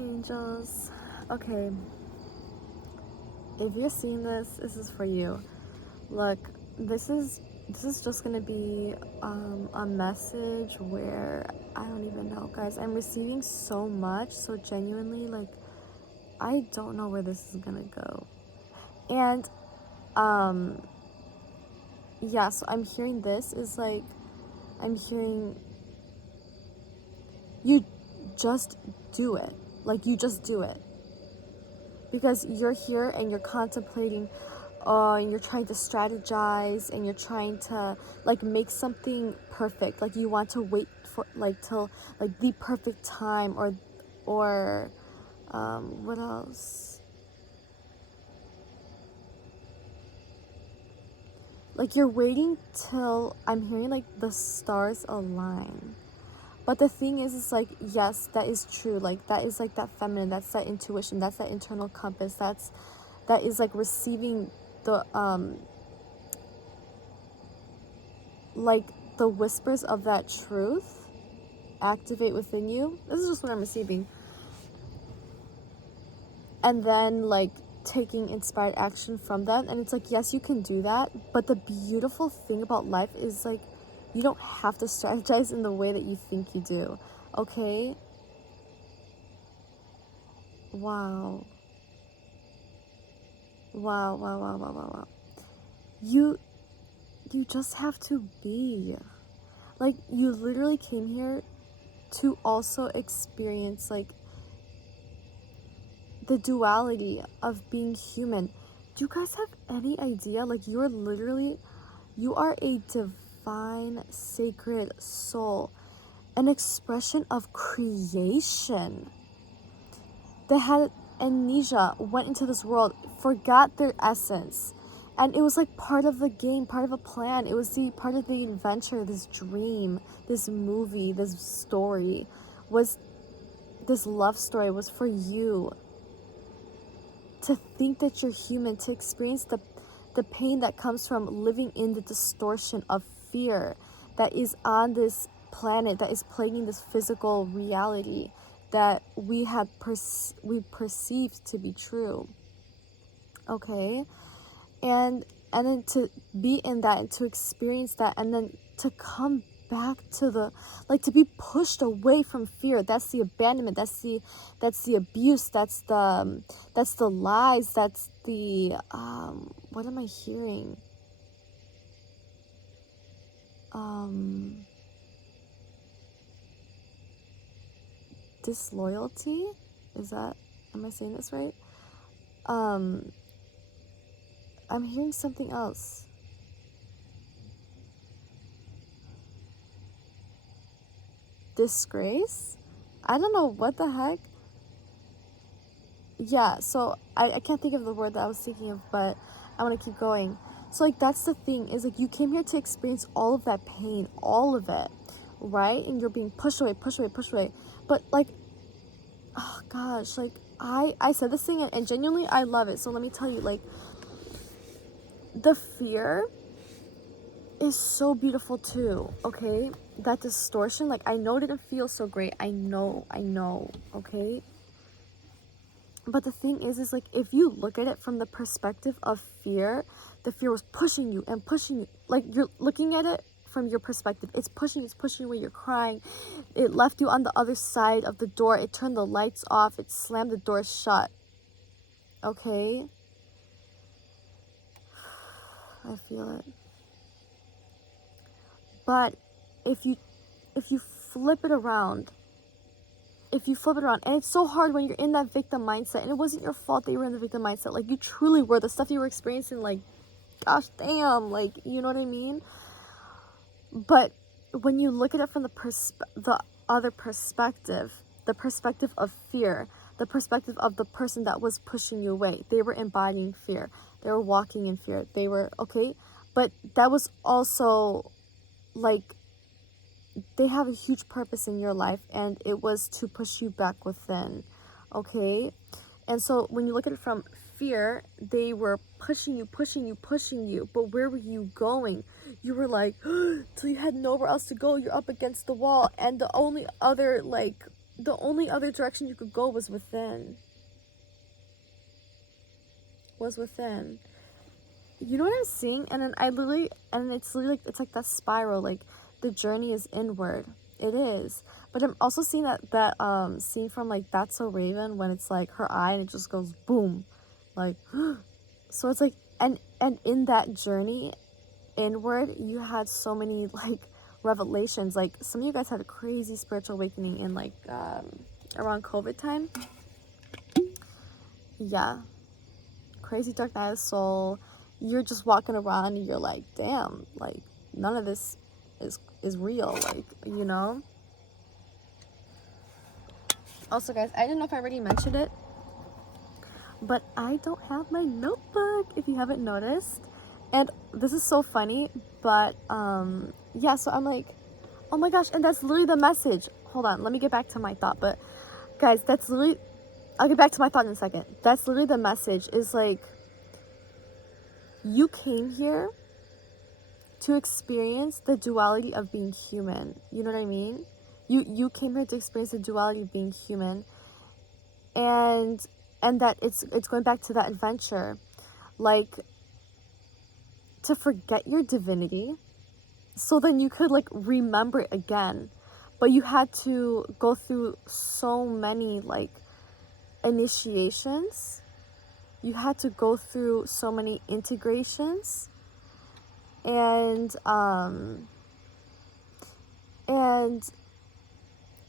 angels. Okay, if you're seeing this is for you. Look, this is just gonna be a message where I don't even know, guys. I'm receiving so much, so genuinely, like, I don't know where this is gonna go. And yeah, so I'm hearing this is like, I'm hearing you just do it. Like, you just do it. Because you're here and you're contemplating, and you're trying to strategize, and you're trying to, like, make something perfect. Like, you want to wait for, like, till, like, the perfect time, or what else? Like, you're waiting till, I'm hearing, like, the stars align. But the thing is like, yes, that is true. Like, that is like that feminine, that's that intuition, that's that internal compass, that is like receiving the like the whispers of that truth activate within you. This is just what I'm receiving. And then, like, taking inspired action from that. And it's like, yes, you can do that, but the beautiful thing about life is, like, you don't have to strategize in the way that you think you do. Okay? Wow. Wow. You just have to be. Like, you literally came here to also experience, like, the duality of being human. Do you guys have any idea? Like, you are a divine, sacred soul, an expression of creation that had amnesia, went into this world, forgot their essence. And it was like part of the game, part of a plan. It was the part of the adventure, this dream, this movie, this story, was this love story was for you. To think that you're human, to experience the pain that comes from living in the distortion of fear that is on this planet, that is plaguing this physical reality that we perceived to be true. Okay? And then to be in that and to experience that, and then to come back to the, like, to be pushed away from fear. That's the abandonment, that's the abuse, that's the lies, that's the what am I hearing? Disloyalty? Am I saying this right? I'm hearing something else. Disgrace? I don't know what the heck. Yeah, so I can't think of the word that I was thinking of, but I want to keep going. So, like, that's the thing, is, like, you came here to experience all of that pain, all of it, right? And you're being pushed away. But, like, oh gosh, like, I said this thing, and genuinely I love it. So let me tell you, like, the fear is so beautiful too, okay? That distortion, like, I know it didn't feel so great. I know, okay? But the thing is like, if you look at it from the perspective of fear, the fear was pushing you and pushing you. Like, you're looking at it from your perspective. It's pushing you away. You're crying. It left you on the other side of the door. It turned the lights off. It slammed the door shut. Okay? I feel it. But if you flip it around, and it's so hard when you're in that victim mindset, and it wasn't your fault that you were in the victim mindset. Like, you truly were. The stuff you were experiencing, like, gosh damn, like, you know what I mean? But when you look at it from the other perspective, the perspective of fear, the perspective of the person that was pushing you away, they were embodying fear. They were walking in fear. They were, okay? But that was also, like, they have a huge purpose in your life, and it was to push you back within, okay? And so when you look at it from fear, they were pushing you, but where were you going? You were like, till you had nowhere else to go. You're up against the wall, and the only other, like, the only other direction you could go was within. You know what I'm seeing? And then it's literally like, it's like that spiral, like the journey is inward. It is. But I'm also seeing that scene from like That's So Raven, when it's like her eye and it just goes boom. Like so it's like, and in that journey inward, you had so many like revelations. Like some of you guys had a crazy spiritual awakening in like around COVID time. Yeah. Crazy dark night of the soul. You're just walking around and you're like, damn, like none of this is real, like, you know. Also guys, I don't know if I already mentioned it, but I don't have my notebook, if you haven't noticed. And this is so funny, but yeah, so I'm like, oh my gosh, and that's literally the message. Hold on, let me get back to my thought. But guys, that's literally, I'll get back to my thought in a second. That's literally the message, is like, you came here to experience the duality of being human. You know what I mean? You came here to experience the duality of being human, and that it's going back to that adventure, like to forget your divinity, so then you could like remember it again. But you had to go through so many like initiations. You had to go through so many integrations, and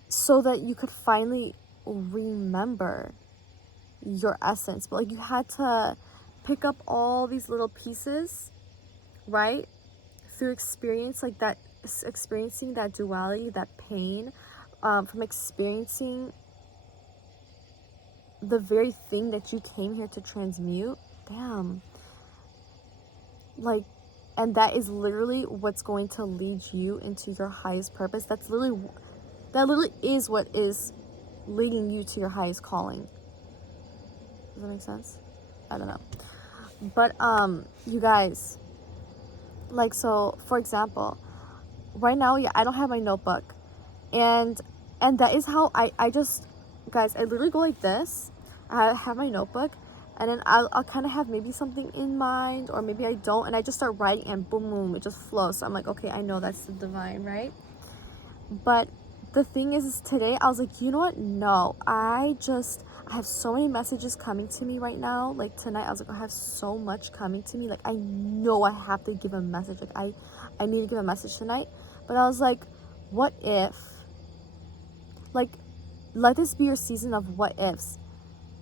so that you could finally remember your essence. But like you had to pick up all these little pieces, right, through experience, like that, experiencing that duality, that pain, from experiencing the very thing that you came here to transmute. Damn. Like, and that is literally what's going to lead you into your highest purpose. That literally is what is leading you to your highest calling. Does that make sense? I don't know. But you guys, like, so for example, right now, yeah, I don't have my notebook, and that is how I just, guys, I literally go like this. I have my notebook, and then I'll kind of have maybe something in mind, or maybe I don't, and I just start writing, and boom boom, it just flows. So I'm like, okay, I know that's the divine, right? But the thing is today I was like, you know what, no, I have so many messages coming to me right now. Like tonight I was like, I have so much coming to me, like I know I have to give a message, like I need to give a message tonight. But I was like, what if, like, let this be your season of what ifs.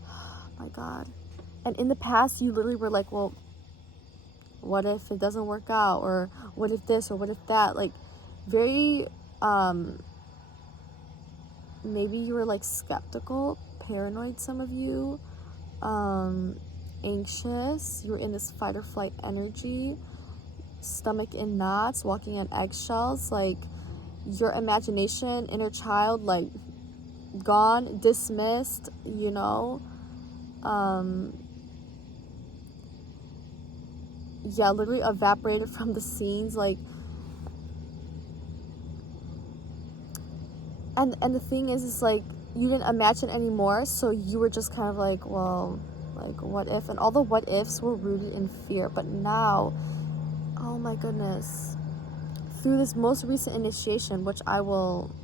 Oh my god. And in the past you literally were like, well, what if it doesn't work out, or what if this, or what if that, like very maybe you were like skeptical, paranoid, some of you, anxious, you were in this fight or flight energy, stomach in knots, walking on eggshells, like your imagination, inner child, like gone, dismissed, you know. Yeah, literally evaporated from the scenes, like, and the thing is like, you didn't imagine anymore, so you were just kind of like, well, like, what if? And all the what ifs were rooted in fear. But now, oh my goodness, through this most recent initiation, which I will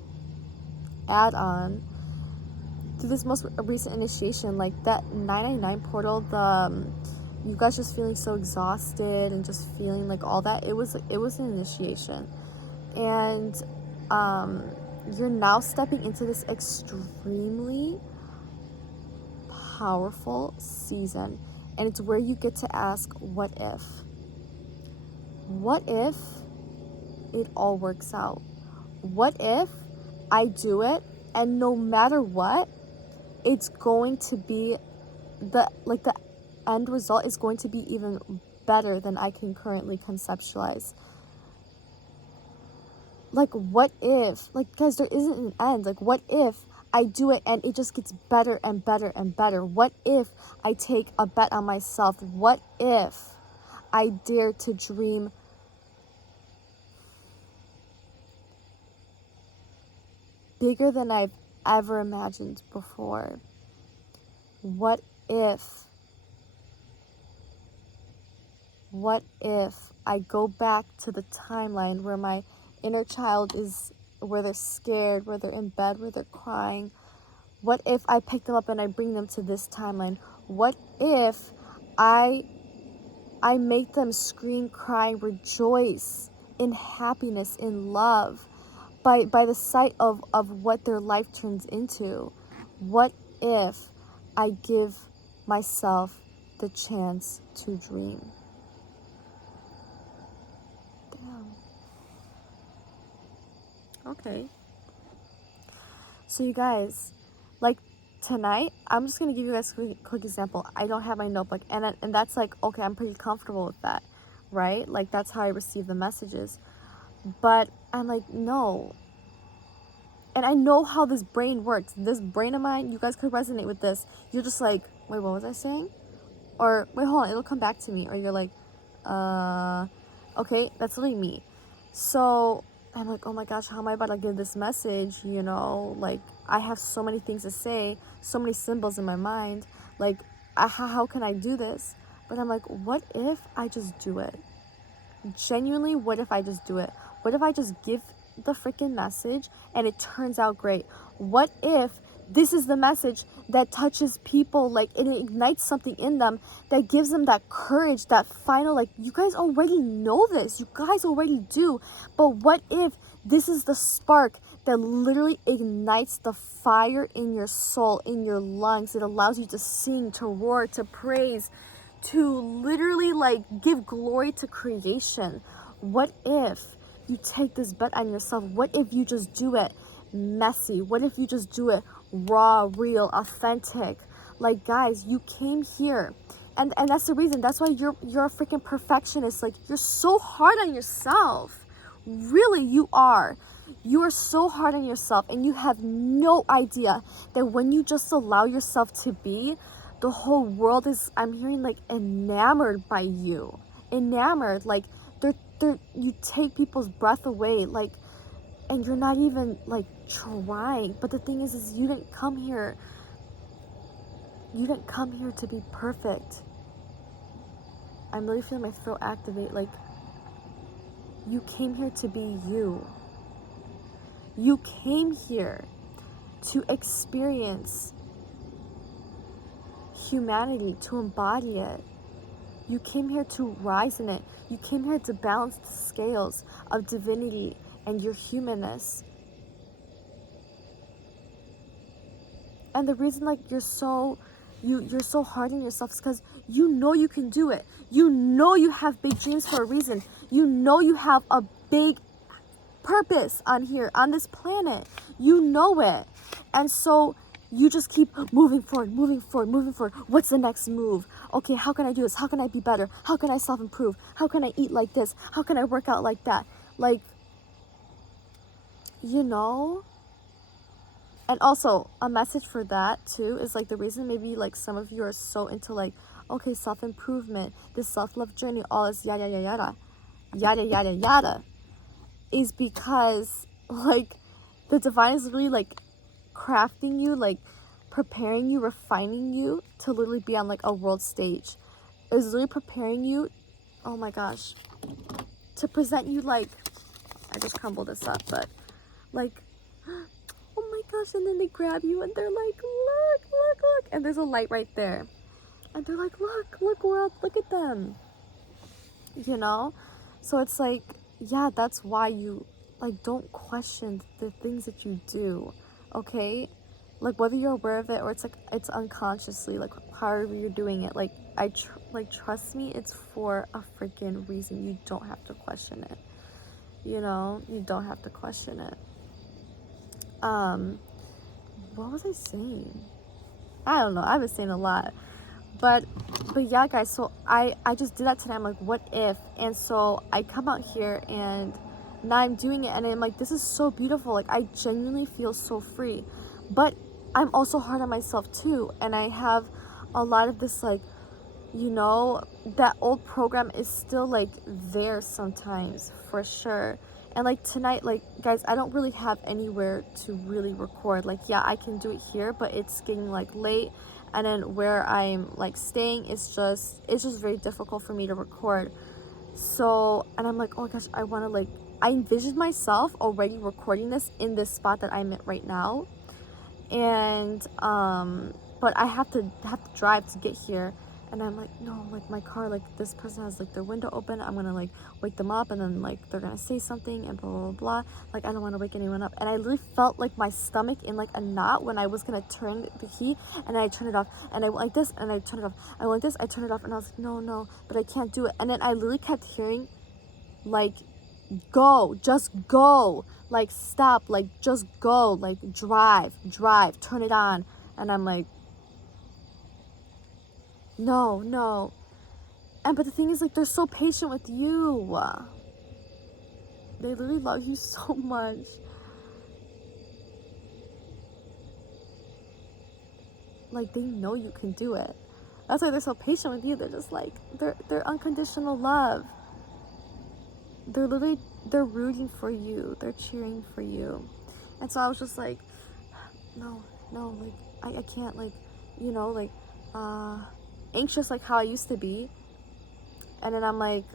add on, through this most recent initiation, like that 999 portal, you guys just feeling so exhausted and just feeling like all that, it was an initiation. And you're now stepping into this extremely powerful season, and it's where you get to ask, what if? What if it all works out? What if I do it, and no matter what, it's going to be the end result is going to be even better than I can currently conceptualize. Like, what if, like, guys, there isn't an end. Like, what if I do it and it just gets better and better and better? What if I take a bet on myself? What if I dare to dream bigger than I've ever imagined before. What if I go back to the timeline where my inner child is, where they're scared, where they're in bed, where they're crying? What if I pick them up and I bring them to this timeline? What if I make them scream, cry, rejoice in happiness, in love, by the sight of what their life turns into? What if I give myself the chance to dream? Damn. Okay. So you guys, like tonight, I'm just gonna give you guys a quick example. I don't have my notebook, and that's like, okay, I'm pretty comfortable with that, right? Like that's how I receive the messages. But I'm like, no. And I know how this brain works. This brain of mine, you guys could resonate with this. You're just like, wait, what was I saying? Or wait, hold on, it'll come back to me. Or you're like, okay, that's literally me. So I'm like, oh my gosh, how am I about to give this message? You know, like I have so many things to say, so many symbols in my mind. Like, how can I do this? But I'm like, what if I just do it? Genuinely, what if I just do it? What if I just give the freaking message and it turns out great? What if this is the message that touches people, like it ignites something in them that gives them that courage, that final, like, you guys already know this, you guys already do, but what if this is the spark that literally ignites the fire in your soul, in your lungs? It allows you to sing, to roar, to praise, to literally like give glory to creation. What if you take this bet on yourself? What if you just do it messy? What if you just do it raw, real, authentic? Like, guys, you came here, and that's the reason. That's why you're a freaking perfectionist. Like, you're so hard on yourself. Really, you are. You are so hard on yourself, and you have no idea that when you just allow yourself to be, the whole world is, I'm hearing, like, enamored by you. Enamored, like, you take people's breath away, like, and you're not even like trying. But the thing is you didn't come here to be perfect. I'm really feeling my throat activate. Like, you came here to be you. You came here to experience humanity, to embody it. You came here to rise in it. You came here to balance the scales of divinity and your humanness. And the reason, like, you're so hard on yourself is because you know you can do it. You know you have big dreams for a reason. You know you have a big purpose on here, on this planet. You know it. And so you just keep moving forward. What's the next move? Okay, how can I do this? How can I be better? How can I self-improve? How can I eat like this? How can I work out like that? Like, you know? And also, a message for that too is like the reason maybe like some of you are so into like, okay, self-improvement, this self-love journey, all this yada yada, is because like the divine is really like crafting you, like preparing you, refining you to literally be on like a world stage. Is really preparing you, oh my gosh, to present you like, I just crumbled this up, but like, oh my gosh, and then they grab you and they're like, look, and there's a light right there. And they're like, look world, look at them. You know? So it's like, yeah, that's why you, like, don't question the things that you do, okay? Like, whether you're aware of it or it's like, it's unconsciously, like, however you're doing it, like, trust me, it's for a freaking reason. You don't have to question it. You know? You don't have to question it. What was I saying? I don't know. I've been saying a lot. But yeah, guys, so I just did that today. I'm like, what if? And so I come out here and now I'm doing it and I'm like, this is so beautiful. Like, I genuinely feel so free. But I'm also hard on myself too. And I have a lot of this, like, you know, that old program is still like there sometimes, for sure. And like tonight, like guys, I don't really have anywhere to really record. Like yeah, I can do it here, but it's getting like late, and then where I'm like staying, it's just very difficult for me to record. So, and I'm like, oh my gosh, I want to like, I envisioned myself already recording this in this spot that I'm at right now. And but I have to drive to get here, and I'm like, no, like my car, like this person has like their window open, I'm gonna like wake them up, and then like they're gonna say something and blah blah blah. Like I don't want to wake anyone up. And I literally felt like my stomach in like a knot when I was gonna turn the key, and I turned it off, and I went like this, and I turned it off, I went this, I turned it off, and I was like, no, but I can't do it. And then I literally kept hearing like, go, just go, like stop, like just go, like drive, turn it on. And I'm like, no. And but the thing is, like, they're so patient with you. They literally love you so much. Like, they know you can do it. That's why they're so patient with you. They're just like, they're unconditional love. They're literally, they're rooting for you, they're cheering for you. And so I was just like, no, like I can't, like, you know, like anxious like how I used to be. And then I'm like,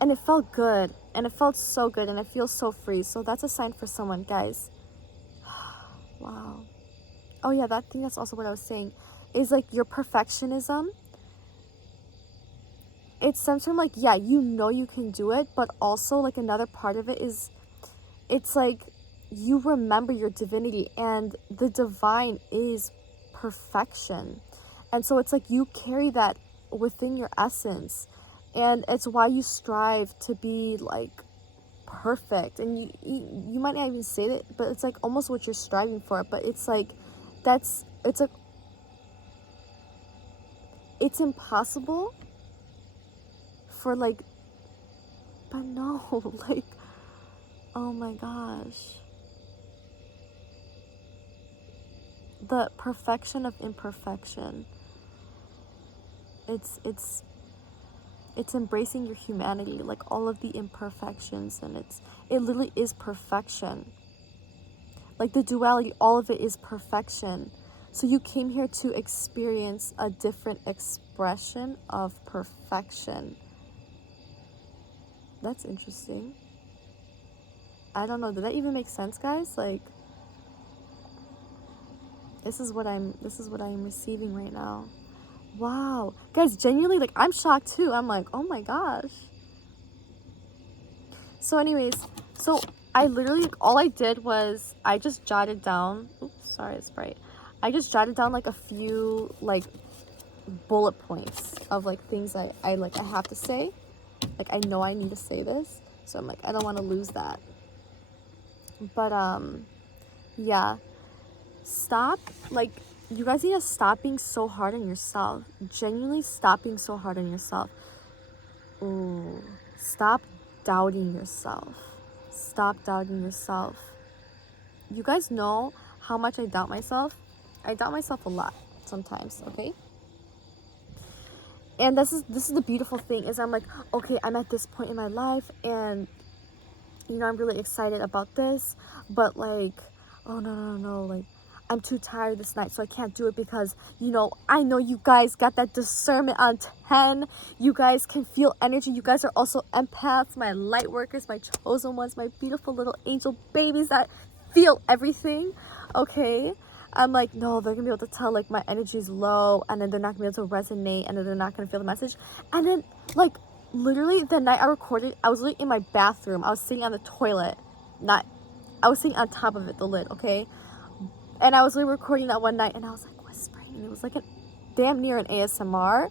and it felt good, and it felt so good, and it feels so free. So that's a sign for someone, guys. Wow. Oh yeah, that thing, that's also what I was saying, is like your perfectionism. It stems from like, yeah, you know you can do it, but also like another part of it is, it's like you remember your divinity, and the divine is perfection. And so it's like you carry that within your essence, and it's why you strive to be like perfect. And you might not even say that, but it's like almost what you're striving for. But it's like, it's like, it's impossible for like, but no, like, oh my gosh, the perfection of imperfection. It's embracing your humanity, like all of the imperfections, and it literally is perfection. Like the duality, all of it is perfection. So you came here to experience a different expression of perfection. That's interesting. I don't know, did that even make sense, guys? Like, this is what I'm receiving right now. Wow, guys, genuinely, like, I'm shocked too. I'm like, oh my gosh. So anyways, so I literally, all I did was I just jotted down, oops, sorry, it's bright. I just jotted down like a few like bullet points of like things I have to say. Like, I know I need to say this, so I'm like, I don't want to lose that. But yeah, stop, like, you guys need to stop being so hard on yourself. Genuinely stop being so hard on yourself. Ooh, stop doubting yourself. Stop doubting yourself. You guys know how much I doubt myself. I doubt myself a lot sometimes, okay? And this is the beautiful thing, is I'm like, okay, I'm at this point in my life, and you know, I'm really excited about this, but like, oh no, like, I'm too tired this night, so I can't do it, because, you know, I know you guys got that discernment on 10. You guys can feel energy. You guys are also empaths, my light workers, my chosen ones, my beautiful little angel babies that feel everything, okay? I'm like, no, they're gonna be able to tell like my energy is low, and then they're not gonna be able to resonate, and then they're not gonna feel the message. And then like, literally the night I recorded, I was literally in my bathroom. I was sitting on the toilet, I was sitting on top of it, the lid, okay? And I was literally recording that one night, and I was like whispering, and it was like damn near an ASMR.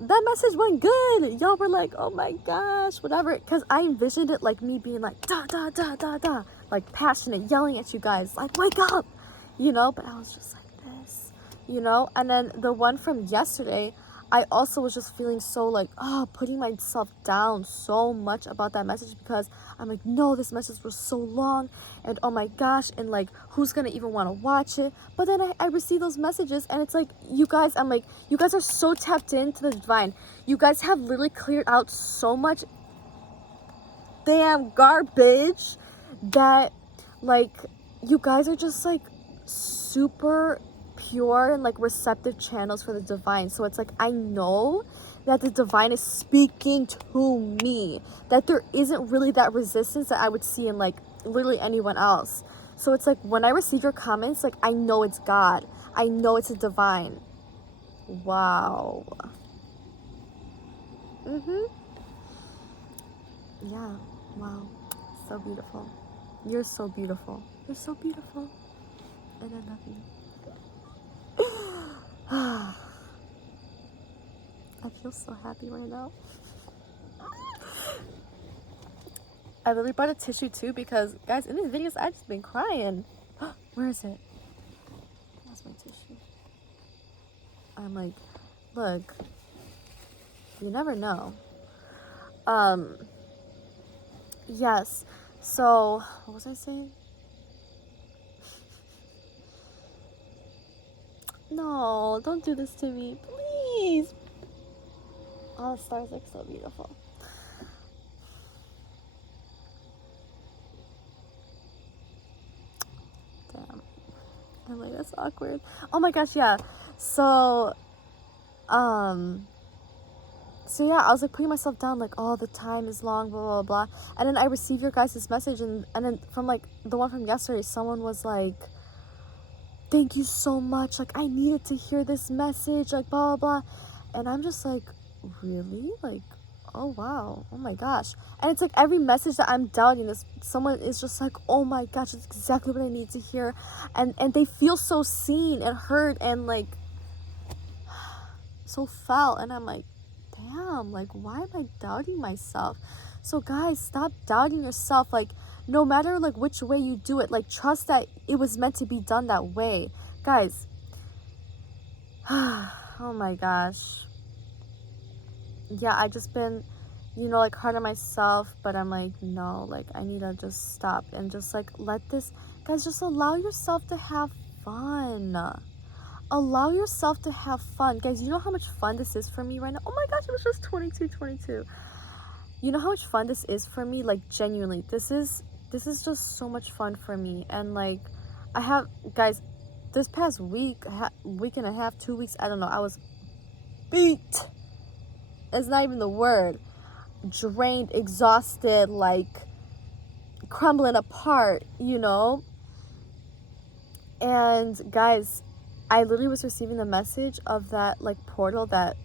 That message went good. Y'all were like, oh my gosh, whatever. Because I envisioned it like me being like, da, da, da, da, da. Like passionate, yelling at you guys, like, wake up, you know? But I was just like this, you know? And then the one from yesterday, I also was just feeling so like, putting myself down so much about that message, because I'm like, no, this message was so long, and oh my gosh, and like, who's gonna even want to watch it? But then I receive those messages, and it's like, you guys, I'm like, you guys are so tapped into the divine. You guys have literally cleared out so much damn garbage that, like, you guys are just like super pure and like receptive channels for the divine. So it's like, I know that the divine is speaking to me, that there isn't really that resistance that I would see in like literally anyone else. So it's like, when I receive your comments, like, I know it's God, I know it's a divine. Wow. Yeah. Wow. So beautiful. You're so beautiful. You're so beautiful. And I love you. I feel so happy right now. I literally brought a tissue too, because guys, in these videos I've just been crying. Where is it? That's my tissue. I'm like, look, you never know. Yes. So what was I saying? No, don't do this to me, please. Oh, the stars look so beautiful. Damn. I'm like, that's awkward. Oh my gosh, yeah. So yeah, I was like putting myself down, like, oh, the time is long, blah, blah, blah. And then I received your guys' message, and then from like the one from yesterday, someone was like, thank you so much. Like, I needed to hear this message, like, blah, blah, blah. And I'm just like, really? Like, oh, wow. Oh my gosh. And it's like every message that I'm doubting, this someone is just like, oh my gosh, it's exactly what I need to hear. And they feel so seen and heard and like so felt. And I'm like, damn, like, why am I doubting myself? So guys, stop doubting yourself. Like, no matter like which way you do it, like, trust that it was meant to be done that way, guys. Oh my gosh. Yeah, I just been, like, hard on myself, but I'm like, no, like, I need to just stop and just like let this, guys, just allow yourself to have fun. Allow yourself to have fun, guys. You know how much fun this is for me right now? Oh my gosh, it was just 22. You know how much fun this is for me? Like, genuinely, this is just so much fun for me. And like, I have, guys, this past week and a half, 2 weeks, I don't know, I was beat. It's not even the word. Drained, exhausted, like crumbling apart, And guys, I literally was receiving the message of that like portal, that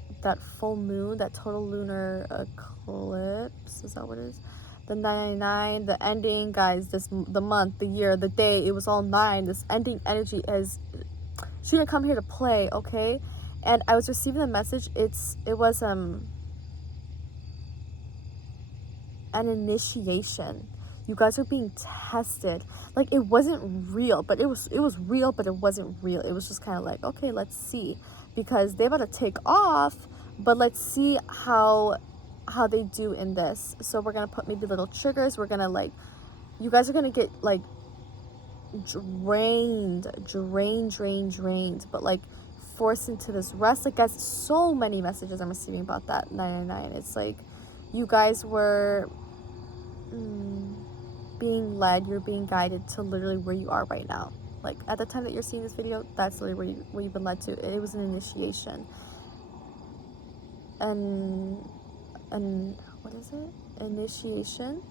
full moon, that total lunar eclipse. Is that what it is? The 999, the ending, guys. The month, the year, the day. It was all 9. This ending energy she didn't come here to play, okay? And I was receiving the message. It was an initiation. You guys are being tested. Like, it wasn't real, but it was real, but it wasn't real. It was just kind of like, okay, let's see, because they're about to take off, but let's see how they do in this. So we're gonna put maybe little triggers. We're gonna, like, you guys are gonna get like drained, but like forced into this rest. Like, guys, so many messages I'm receiving about that 999. It's like, you guys were being led, you're being guided to literally where you are right now. Like, at the time that you're seeing this video, that's literally where you've been led to. It was an initiation. And what is it? Initiation,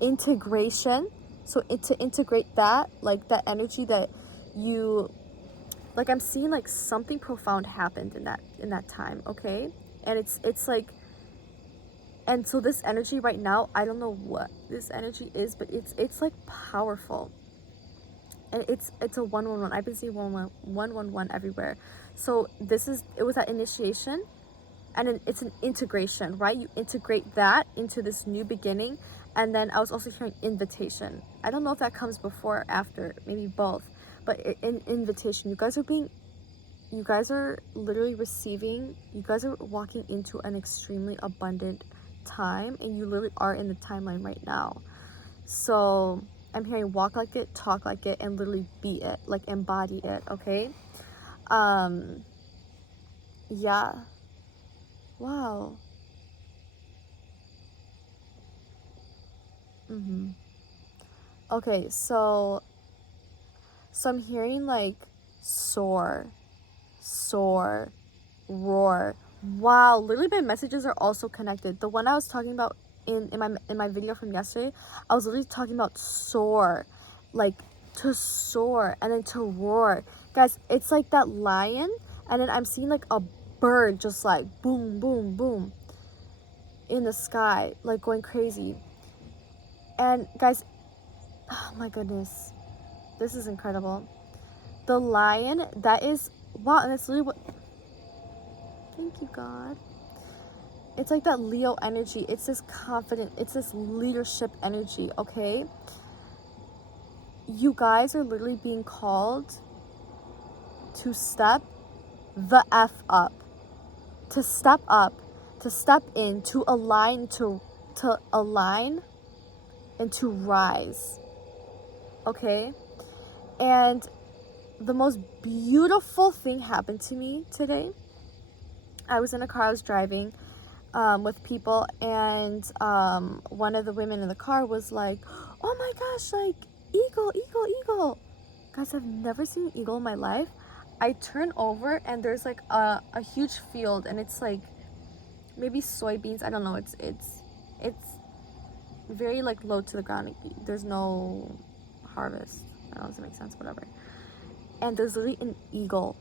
integration. So to integrate that, like, that energy that you, like, I'm seeing like something profound happened in that time, okay? And it's like, and so this energy right now, I don't know what this energy is, but it's like powerful. And it's a 111. I've been seeing 111 everywhere. So it was that initiation, and then it's an integration, right? You integrate that into this new beginning. And then I was also hearing invitation. I don't know if that comes before or after, maybe both, but in invitation, you guys are being you guys are literally receiving, you guys are walking into an extremely abundant time, and you literally are in the timeline right now. So I'm hearing walk like it, talk like it, and literally be it, like embody it. Okay. Yeah. Wow. Okay, so I'm hearing like soar, soar, roar. Wow, literally my messages are also connected. The one I was talking about in my video from yesterday, I was literally talking about soar, like to soar and then to roar. Guys, it's like that lion, and then I'm seeing like a bird just like boom, boom, boom in the sky, like going crazy. And guys, oh my goodness, this is incredible. The lion, that is, wow, and it's literally what, thank you, God. It's like that Leo energy. It's this confident, it's this leadership energy, okay? You guys are literally being called to step the F up. To step up, to step in, to align, to align and to rise. Okay? And the most beautiful thing happened to me today. I was in a car, I was driving with people, and one of the women in the car was like, oh my gosh, like eagle, eagle, eagle. Guys, I've never seen an eagle in my life. I turn over and there's like a huge field, and it's like maybe soybeans, I don't know. It's very like low to the ground. There's no harvest. I don't know, does it make sense? Whatever. And there's literally an eagle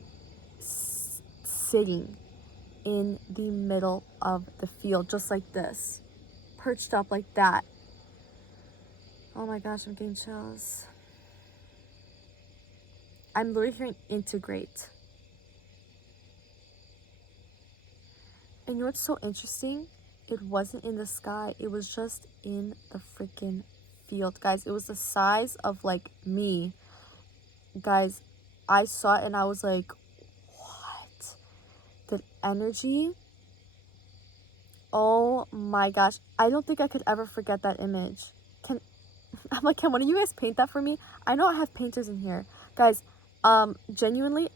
sitting in the middle of the field, just like this, perched up like that. Oh my gosh, I'm getting chills. I'm literally hearing integrate. And you know what's so interesting? It wasn't in the sky, it was just in the freaking field. Guys, it was the size of like me. Guys, I saw it and I was like, what? The energy. Oh my gosh. I don't think I could ever forget that image. I'm like, can one of you guys paint that for me? I know I have painters in here. Guys, genuinely,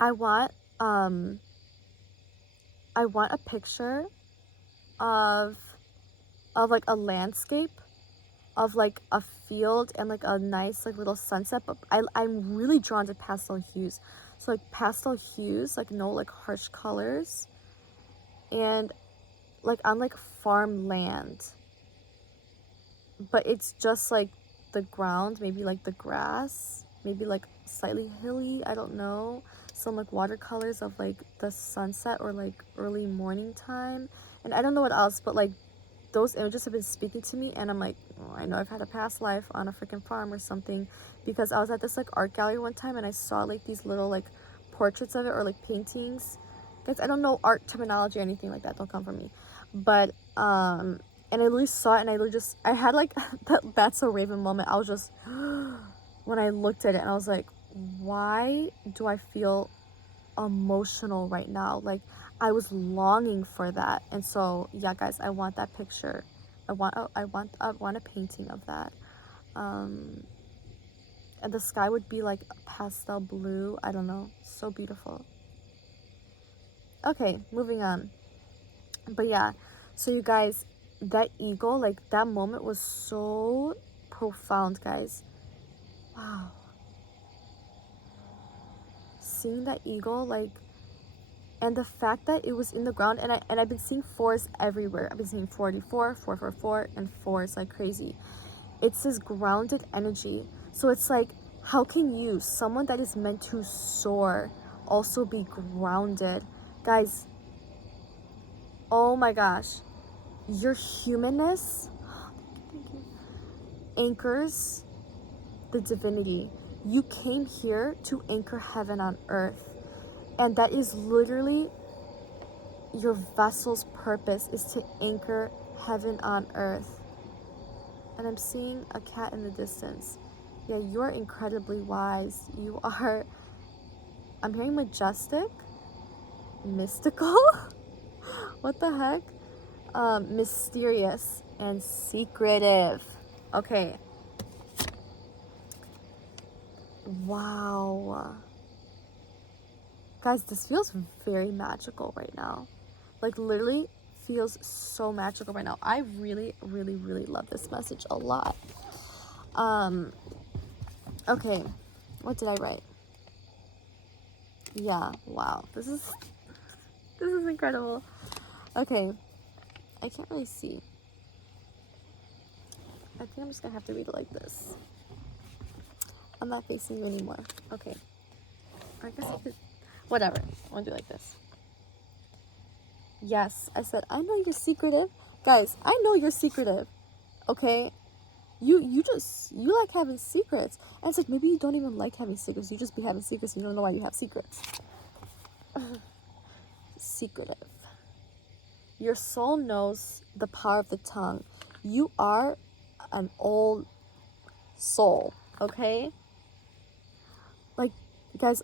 I want a picture of like a landscape, of like a field and like a nice like little sunset, but I'm really drawn to pastel hues. So like pastel hues, like no like harsh colors, and like on like farmland, but it's just like the ground, maybe like the grass, maybe like slightly hilly, I don't know. Some like watercolors of like the sunset or like early morning time, and I don't know what else, but like those images have been speaking to me, and I'm like, oh, I know I've had a past life on a freaking farm or something, because I was at this like art gallery one time and I saw like these little like portraits of it, or like paintings. Guys, I don't know art terminology or anything like that, don't come for me. But and I literally saw it, and I had like that's a Raven moment. I was just when I looked at it, and I was like, why do I feel emotional right now? Like I was longing for that. And so yeah, guys, I want that picture. I want a painting of that. And the sky would be like pastel blue, I don't know, so beautiful. Okay, moving on. But yeah, so you guys, that eagle, like that moment was so profound, guys. Wow. Seeing that eagle, like, and the fact that it was in the ground, and I've been seeing fours everywhere. I've been seeing 44, 444, and fours like crazy. It's this grounded energy. So it's like, how can you, someone that is meant to soar, also be grounded? Guys, oh my gosh, your humanness anchors the divinity. You came here to anchor heaven on earth, and that is literally your vessel's purpose, is to anchor heaven on earth. And I'm seeing a cat in the distance. Yeah, you're incredibly wise. You are I'm hearing majestic, mystical, what the heck? Mysterious and secretive. Okay. Wow. Guys, this feels very magical right now. Like, literally feels so magical right now. I really, really, really love this message a lot. Okay. What did I write? Yeah, wow. This is incredible. Okay. I can't really see. I think I'm just gonna have to read it like this. I'm not facing you anymore. Okay. I guess I could. Whatever. I want to do it like this. Yes, I said, I know you're secretive. Guys, I know you're secretive. Okay? You like having secrets. And it's like, maybe you don't even like having secrets. You just be having secrets. You don't know why you have secrets. Secretive. Your soul knows the power of the tongue. You are an old soul. Okay? Like, guys,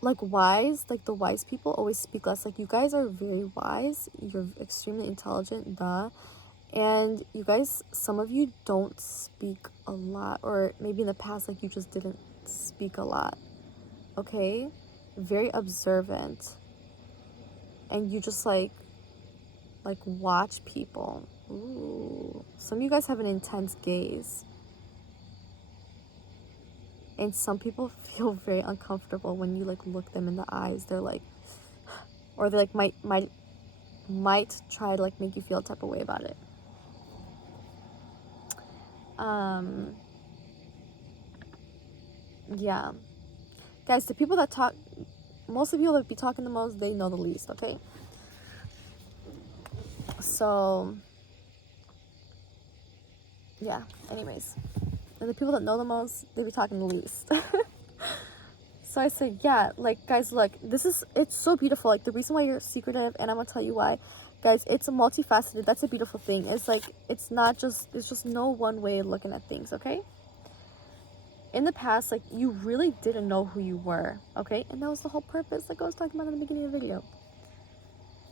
like wise, like the wise people always speak less. Like, you guys are very wise. You're extremely intelligent, duh. And you guys, some of you don't speak a lot, or maybe in the past, like, you just didn't speak a lot. Okay? Very observant. And you just like watch people. Ooh. Some of you guys have an intense gaze. And some people feel very uncomfortable when you like look them in the eyes. They're like, or they like might try to like make you feel a type of way about it. Yeah. Guys, the people that talk, most of the people that be talking the most, they know the least, okay? So, yeah, anyways. And the people that know the most, they be talking the least. So I said, yeah, like, guys, look, it's so beautiful. Like, the reason why you're secretive, and I'm gonna tell you why. Guys, it's multifaceted. That's a beautiful thing. It's like, it's just no one way of looking at things, okay? In the past, like, you really didn't know who you were, okay? And that was the whole purpose, like I was talking about in the beginning of the video.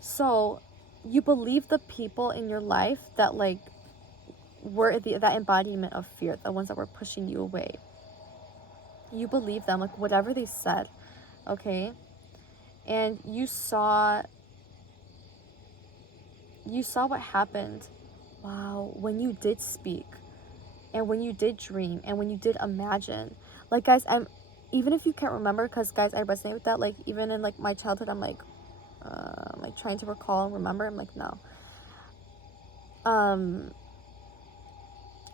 So, you believe the people in your life that, like, were that embodiment of fear, the ones that were pushing you away. You believe them, like, whatever they said, okay? And you saw what happened, wow, when you did speak, and when you did dream, and when you did imagine. Like, guys, even if you can't remember, because, guys, I resonate with that. Like, even in, like, my childhood, I'm like trying to recall and remember. I'm like, no.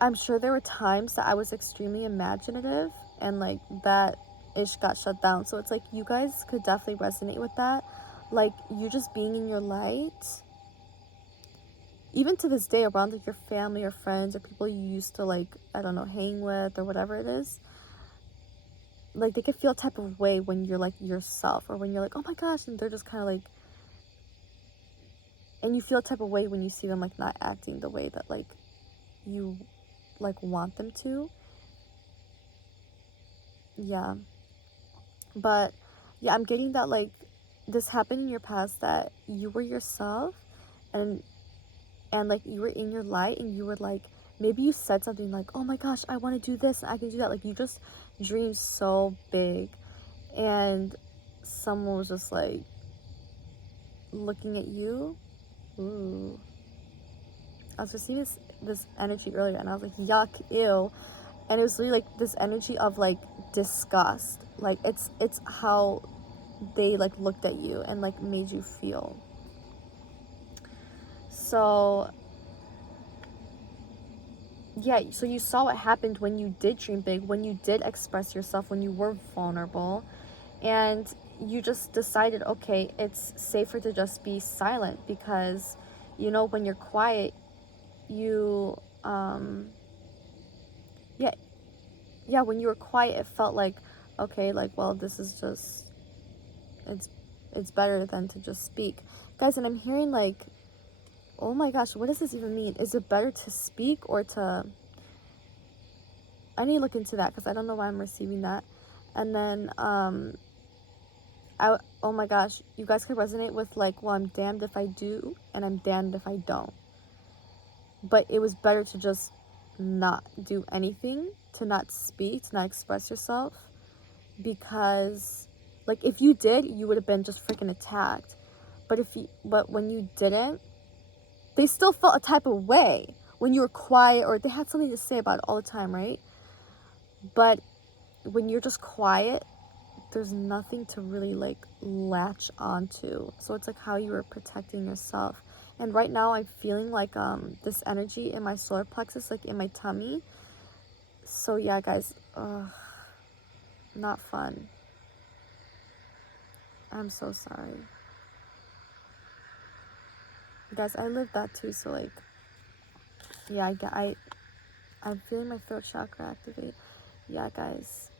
I'm sure there were times that I was extremely imaginative, and like that ish got shut down. So it's like, you guys could definitely resonate with that. Like, you just being in your light, even to this day, around like your family or friends or people you used to, like, I don't know, hang with or whatever it is. Like, they could feel a type of way when you're like yourself, or when you're like, oh my gosh, and they're just kind of like, and you feel a type of way when you see them like not acting the way that like you like want them to. Yeah. But yeah, I'm getting that like this happened in your past, that you were yourself, and like you were in your light, and you were like, maybe you said something like, oh my gosh, I want to do this and I can do that. Like, you just dreamed so big, and someone was just like looking at you. Ooh. I was receiving this energy earlier, and I was like, yuck, ew. And it was really like this energy of like disgust. Like, it's how they like looked at you and like made you feel. So yeah, so you saw what happened when you did dream big, when you did express yourself, when you were vulnerable, and you just decided, okay, it's safer to just be silent, because, you know, when you're quiet, you yeah, when you were quiet, it felt like, okay, like, well, this is just, it's better than to just speak. Guys, and I'm hearing like, oh my gosh, what does this even mean? Is it better to speak or to, I need to look into that, because I don't know why I'm receiving that. And then oh my gosh, you guys could resonate with like, well, I'm damned if I do and I'm damned if I don't. But it was better to just not do anything, to not speak, to not express yourself, because like if you did, you would have been just freaking attacked. But when you didn't, they still felt a type of way when you were quiet, or they had something to say about it all the time, right? But when you're just quiet, there's nothing to really like latch onto. So it's like how you were protecting yourself. And right now I'm feeling like this energy in my solar plexus, like in my tummy. So yeah, guys, not fun. I'm so sorry. Guys, I lived that too, so like, yeah, I'm feeling my throat chakra activate. Yeah, guys.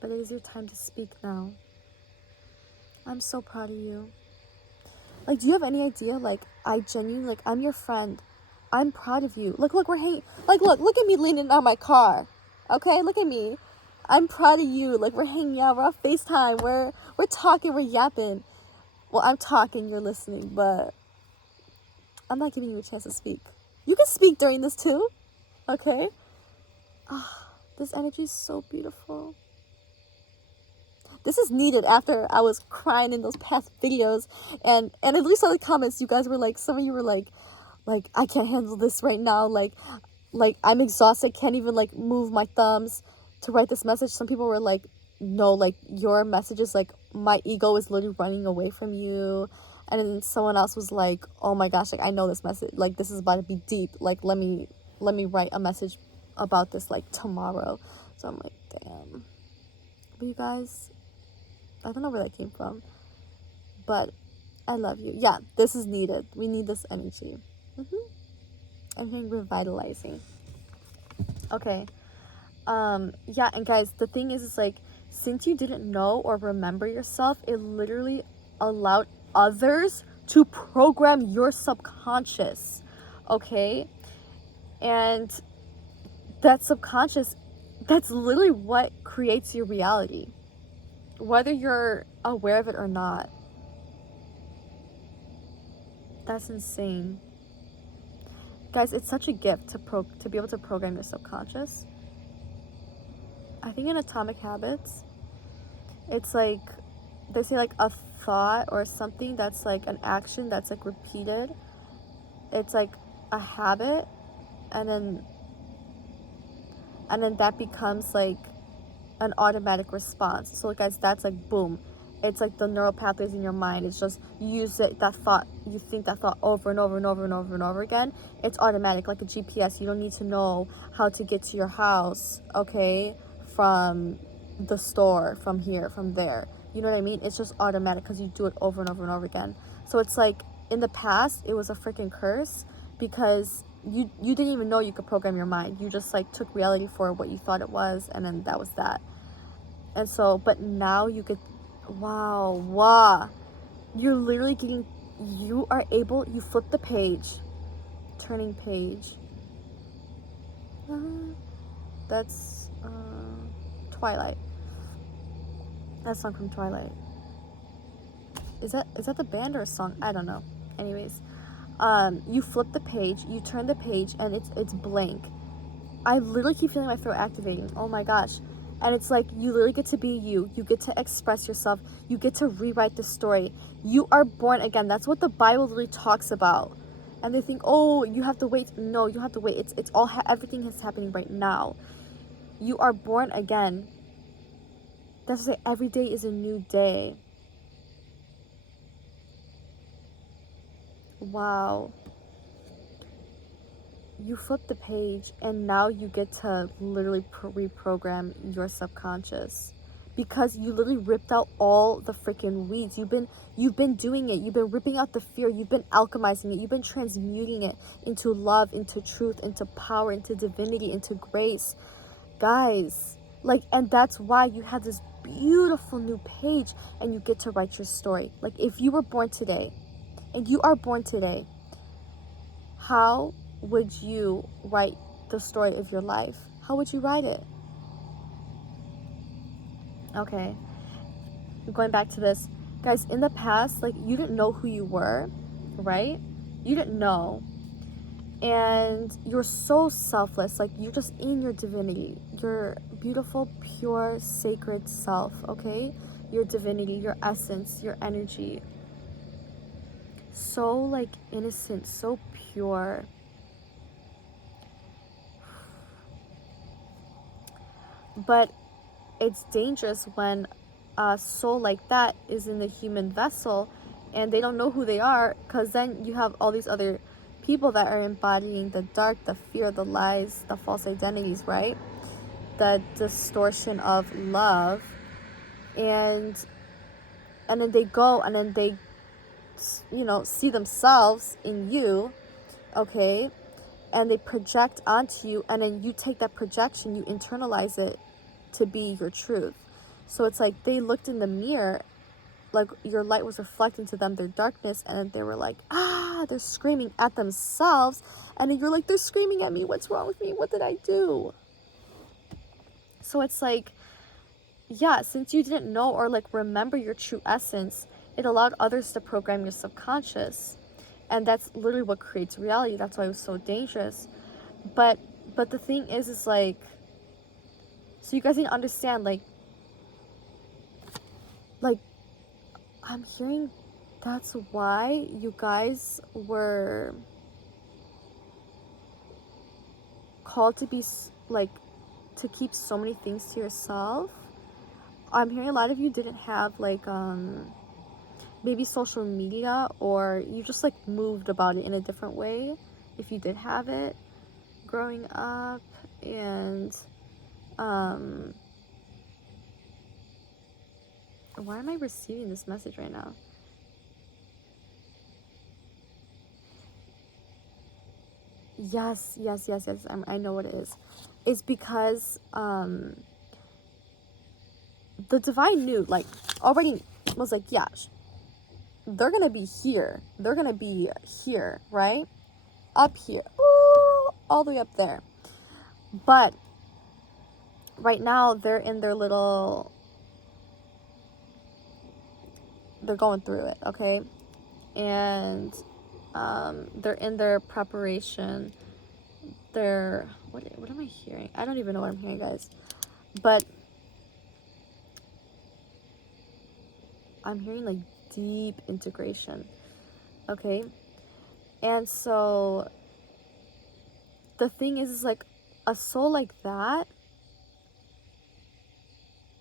But it is your time to speak now. I'm so proud of you. Like, do you have any idea? Like, I genuinely, like, I'm your friend. I'm proud of you. Look, we're hanging. Like, look at me leaning on my car. Okay, look at me. I'm proud of you. Like, we're hanging out. We're on FaceTime. We're talking. We're yapping. Well, I'm talking. You're listening, but I'm not giving you a chance to speak. You can speak during this too. Okay. This energy is so beautiful. This is needed after I was crying in those past videos, and at least on the comments, you guys were like, some of you were like I can't handle this right now, like I'm exhausted, can't even like move my thumbs to write this message. Some people were like, no, like your message is like, my ego is literally running away from you. And then someone else was like, oh my gosh, like I know this message, like this is about to be deep, like let me write a message about this like tomorrow. So I'm like, damn. But you guys, I don't know where that came from, but I love you. Yeah, this is needed. We need this energy. I'm hearing revitalizing. Okay. Yeah, and guys, the thing is like, since you didn't know or remember yourself, it literally allowed others to program your subconscious. Okay? And that subconscious, that's literally what creates your reality, whether you're aware of it or not. That's insane. Guys, it's such a gift to be able to program your subconscious. I think in Atomic Habits, it's like they say like a thought or something that's like an action that's like repeated. It's like a habit, and then that becomes like an automatic response. So guys, that's like boom. It's like the neural pathways in your mind. It's just you use that thought, you think that thought over and over and over and over and over again. It's automatic, like a GPS. You don't need to know how to get to your house, okay, from the store, from here, from there. You know what I mean? It's just automatic because you do it over and over and over again. So it's like in the past, it was a freaking curse because you didn't even know you could program your mind. You just like took reality for what you thought it was, and then that was that. And so, but now you could, wow, you're literally getting, you are able, you flip the page, turning page. That's Twilight. That song from Twilight. Is that the band or a song? I don't know. Anyways, you flip the page, you turn the page, and it's blank. I literally keep feeling my throat activating. Oh my gosh. And it's like you literally get to be you. You get to express yourself. You get to rewrite the story. You are born again. That's what the Bible literally talks about. And they think, oh, you have to wait. No, you have to wait. It's all everything is happening right now. You are born again. That's to say, every day is a new day. Wow. You flip the page, and now you get to literally reprogram your subconscious, because you literally ripped out all the freaking weeds. You've been doing it. You've been ripping out the fear. You've been alchemizing it. You've been transmuting it into love, into truth, into power, into divinity, into grace, guys. Like, and that's why you have this beautiful new page, and you get to write your story. Like, if you were born today, and you are born today, how would you write the story of your life? How would you write it? Okay. going back to this, guys, in the past, like, you didn't know who you were, right? You didn't know. And you're so selfless, like, you're just in your divinity, your beautiful, pure, sacred self, okay? Your divinity, your essence, your energy. So, like, innocent, so pure. But it's dangerous when a soul like that is in the human vessel and they don't know who they are, because then you have all these other people that are embodying the dark, the fear, the lies, the false identities, right? The distortion of love. And then they go and then they, you know, see themselves in you, okay? And they project onto you, and then you take that projection, you internalize it to be your truth. So it's like they looked in the mirror, like your light was reflecting to them their darkness, and then they were like, they're screaming at themselves, and then you're like, they're screaming at me, what's wrong with me, what did I do? So it's like, yeah, since you didn't know or like remember your true essence, it allowed others to program your subconscious, and that's literally what creates reality. That's why it was so dangerous. But the thing is like, so you guys need to understand, like I'm hearing that's why you guys were called to be like, to keep so many things to yourself. I'm hearing a lot of you didn't have like maybe social media, or you just like moved about it in a different way if you did have it growing up. And why am I receiving this message right now? Yes. I know what it is. It's because the divine knew, like, already was like, yeah, they're gonna be here. They're gonna be here, right? Up here. Ooh, all the way up there. But right now, they're in their little... They're going through it, okay? And they're in their preparation. They're... What am I hearing? I don't even know what I'm hearing, guys. But I'm hearing, like, deep integration, okay? And so the thing is like, a soul like that,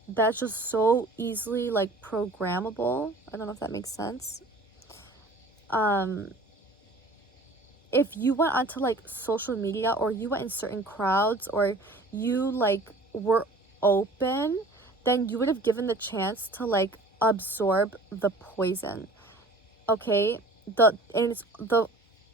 that's just so easily like programmable. I don't know if that makes sense. If you went onto like social media, or you went in certain crowds, or you like were open, then you would have given the chance to like absorb the poison, okay? The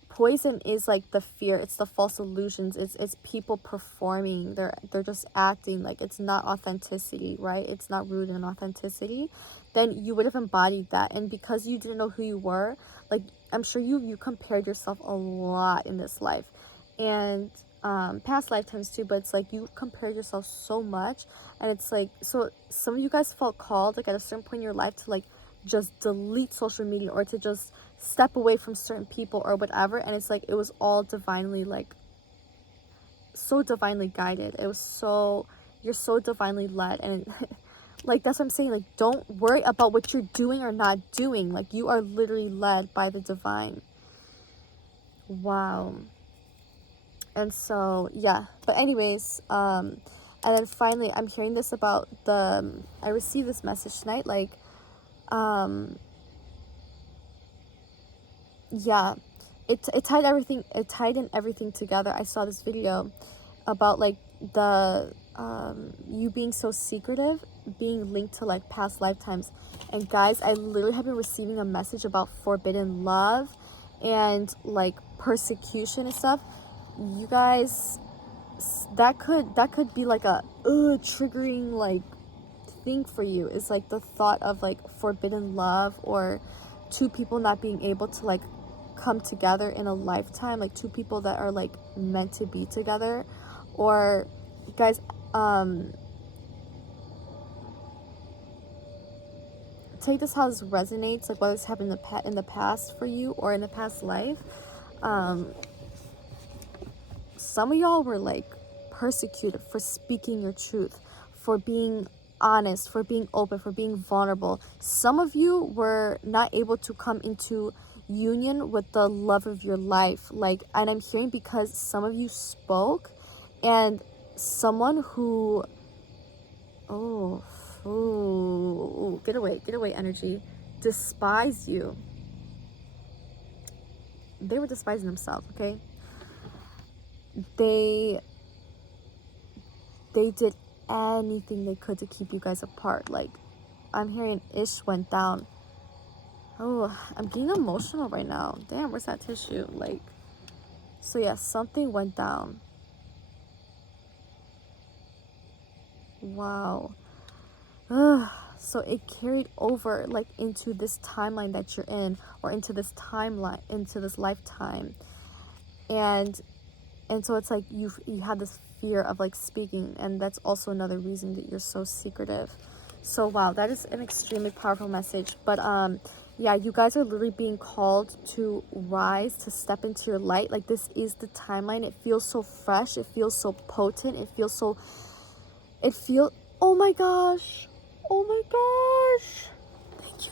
poison is like the fear, it's the false illusions, it's people performing, they're just acting, like it's not authenticity, right? It's not rooted in authenticity. Then you would have embodied that, and because you didn't know who you were, like, I'm sure you compared yourself a lot in this life, and past lifetimes too, but it's like you compared yourself so much, and it's like, so some of you guys felt called like at a certain point in your life to like just delete social media, or to just step away from certain people or whatever. And it's like, it was all divinely, like, so divinely guided. It was so, you're so divinely led. And like, that's what I'm saying, like, don't worry about what you're doing or not doing. Like, you are literally led by the divine. Wow. And so, yeah, but anyways, and then finally, I'm hearing this about I received this message tonight, like, yeah, it tied in everything together. I saw this video about like the you being so secretive being linked to like past lifetimes. And guys, I literally have been receiving a message about forbidden love and like persecution and stuff. You guys, that could be like a triggering like thing for you. Is like the thought of like forbidden love, or two people not being able to like come together in a lifetime, like two people that are like meant to be together. Or guys, take this how this resonates, like whether it's happened in the past for you or in the past life. Some of y'all were like persecuted for speaking your truth, for being honest, for being open, for being vulnerable. Some of you were not able to come into union with the love of your life. Like, and I'm hearing because some of you spoke, and someone who, get away energy, despise you. They were despising themselves, okay? They did anything they could to keep you guys apart. Like, I'm hearing ish went down. Oh, I'm getting emotional right now. Damn, where's that tissue? Like, so yeah, something went down. Wow. Ugh. So it carried over like into this timeline that you're in, or into this timeline, into this lifetime. And so it's like you had this fear of like speaking, and that's also another reason that you're so secretive. So wow, that is an extremely powerful message. But yeah, you guys are literally being called to rise, to step into your light. Like, this is the timeline. It feels so fresh, it feels so potent, it feels oh my gosh, thank you.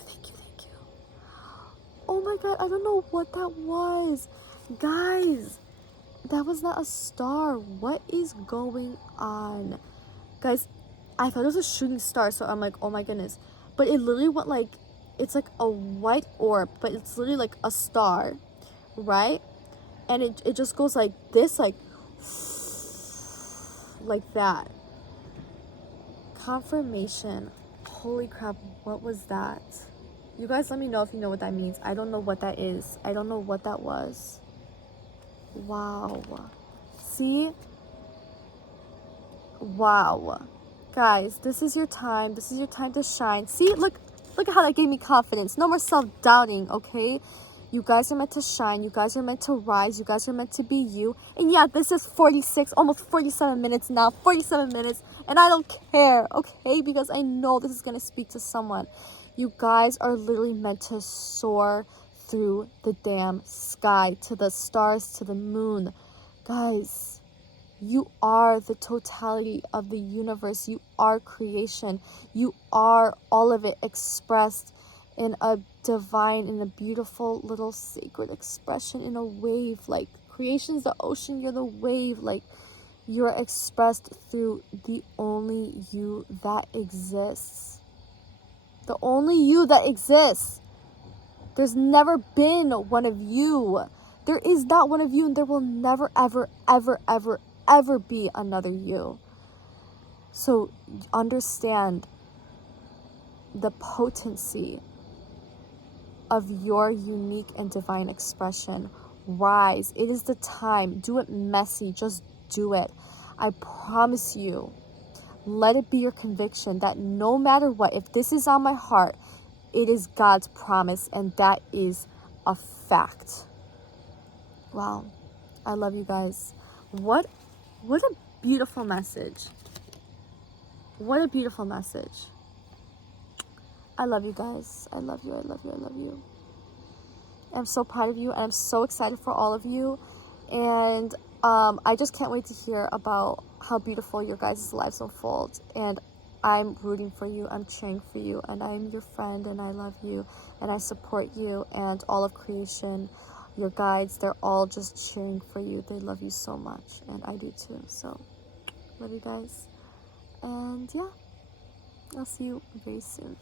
Oh my god, I don't know what that was, guys. That was not a star. What is going on? Guys, I thought it was a shooting star, so I'm like, oh my goodness. But it literally went like, it's like a white orb, but it's literally like a star, right? And it just goes like this, like that. Confirmation. Holy crap, what was that? You guys let me know if you know what that means. I don't know what that is. I don't know what that was. Wow. See? Wow. Guys, this is your time. This is your time to shine. See? Look at how that gave me confidence. No more self-doubting, okay? You guys are meant to shine. You guys are meant to rise. You guys are meant to be you. And yeah, this is 46, almost 47 minutes now. 47 minutes. And I don't care, okay? Because I know this is going to speak to someone. You guys are literally meant to soar through the damn sky, to the stars, to the moon. Guys, you are the totality of the universe. You are creation. You are all of it expressed in a divine, in a beautiful little sacred expression, in a wave. Like, creation's the ocean, you're the wave. Like, you're expressed through the only you that exists. The only you that exists. There's never been one of you. There is not one of you, and there will never, ever, ever, ever, ever be another you. So understand the potency of your unique and divine expression. Rise. It is the time. Do it messy. Just do it. I promise you. Let it be your conviction that no matter what, if this is on my heart, it is God's promise, and that is a fact. Wow. I love you guys. What a beautiful message. What a beautiful message. I love you guys. I love you. I'm so proud of you, and I'm so excited for all of you. And I just can't wait to hear about how beautiful your guys' lives unfold. And I'm rooting for you, I'm cheering for you, and I'm your friend, and I love you, and I support you, and all of creation, your guides, they're all just cheering for you. They love you so much, and I do too. So, love you guys. And yeah, I'll see you very soon.